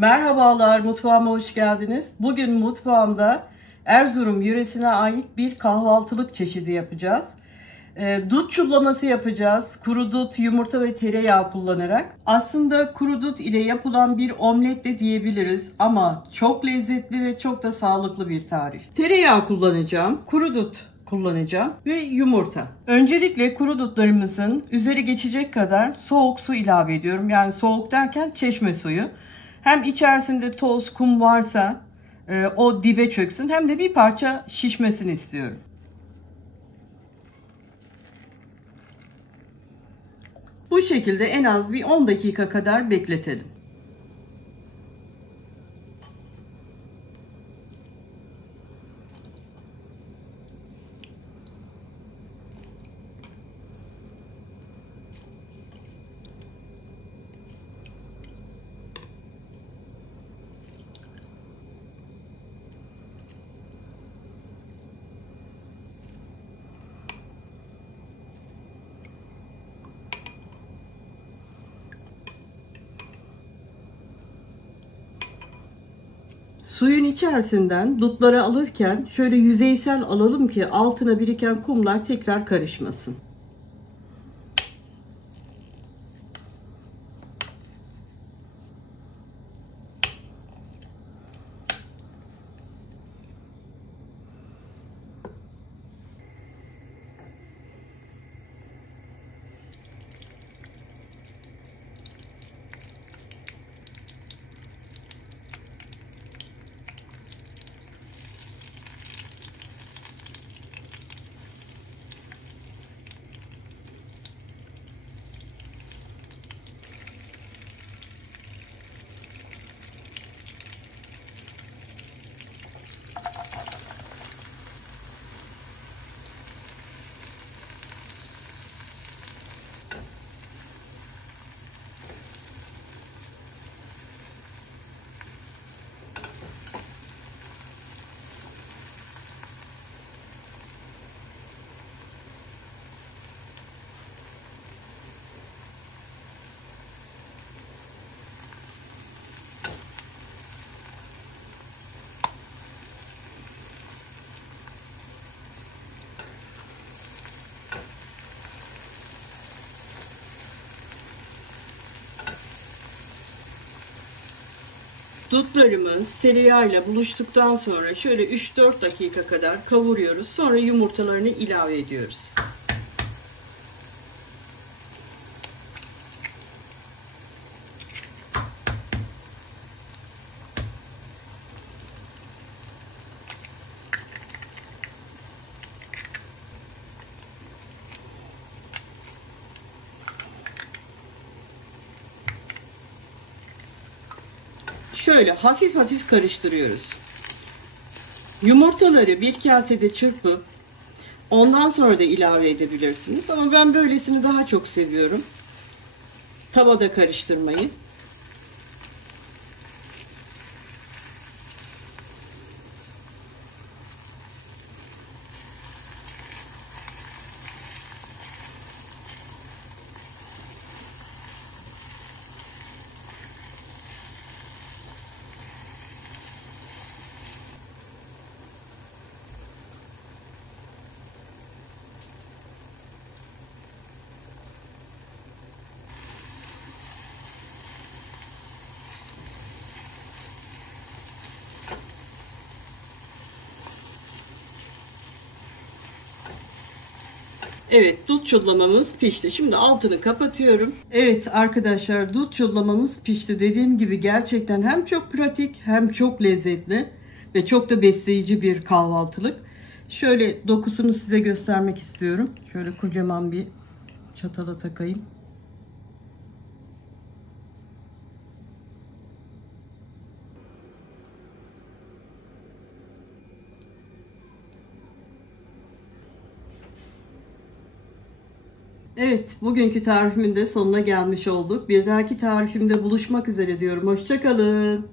Merhabalar, mutfağıma hoş geldiniz. Bugün mutfağımda Erzurum yöresine ait bir kahvaltılık çeşidi yapacağız. Dut çullaması yapacağız. Kuru dut, yumurta ve tereyağı kullanarak. Aslında kuru dut ile yapılan bir omlet de diyebiliriz ama çok lezzetli ve çok da sağlıklı bir tarif. Tereyağı kullanacağım, kuru dut kullanacağım ve yumurta. Öncelikle kuru dutlarımızın üzeri geçecek kadar soğuk su ilave ediyorum. Yani soğuk derken çeşme suyu. Hem içerisinde toz, kum varsa o dibe çöksün, hem de bir parça şişmesini istiyorum. Bu şekilde en az bir 10 dakika kadar bekletelim. Suyun içerisinden dutları alırken şöyle yüzeysel alalım ki altına biriken kumlar tekrar karışmasın. Dutlarımız tereyağıyla buluştuktan sonra şöyle 3-4 dakika kadar kavuruyoruz. Sonra yumurtalarını ilave ediyoruz. Şöyle hafif hafif karıştırıyoruz. Yumurtaları bir kasede çırpıp ondan sonra da ilave edebilirsiniz. Ama ben böylesini daha çok seviyorum. Tavada karıştırmayı. Evet, dut çullamamız pişti. Şimdi altını kapatıyorum. Evet arkadaşlar, dut çullamamız pişti. Dediğim gibi gerçekten hem çok pratik hem çok lezzetli ve çok da besleyici bir kahvaltılık. Şöyle dokusunu size göstermek istiyorum. Şöyle kocaman bir çatala takayım. Evet, bugünkü tarifimin de sonuna gelmiş olduk. Bir dahaki tarifimde buluşmak üzere diyorum. Hoşça kalın.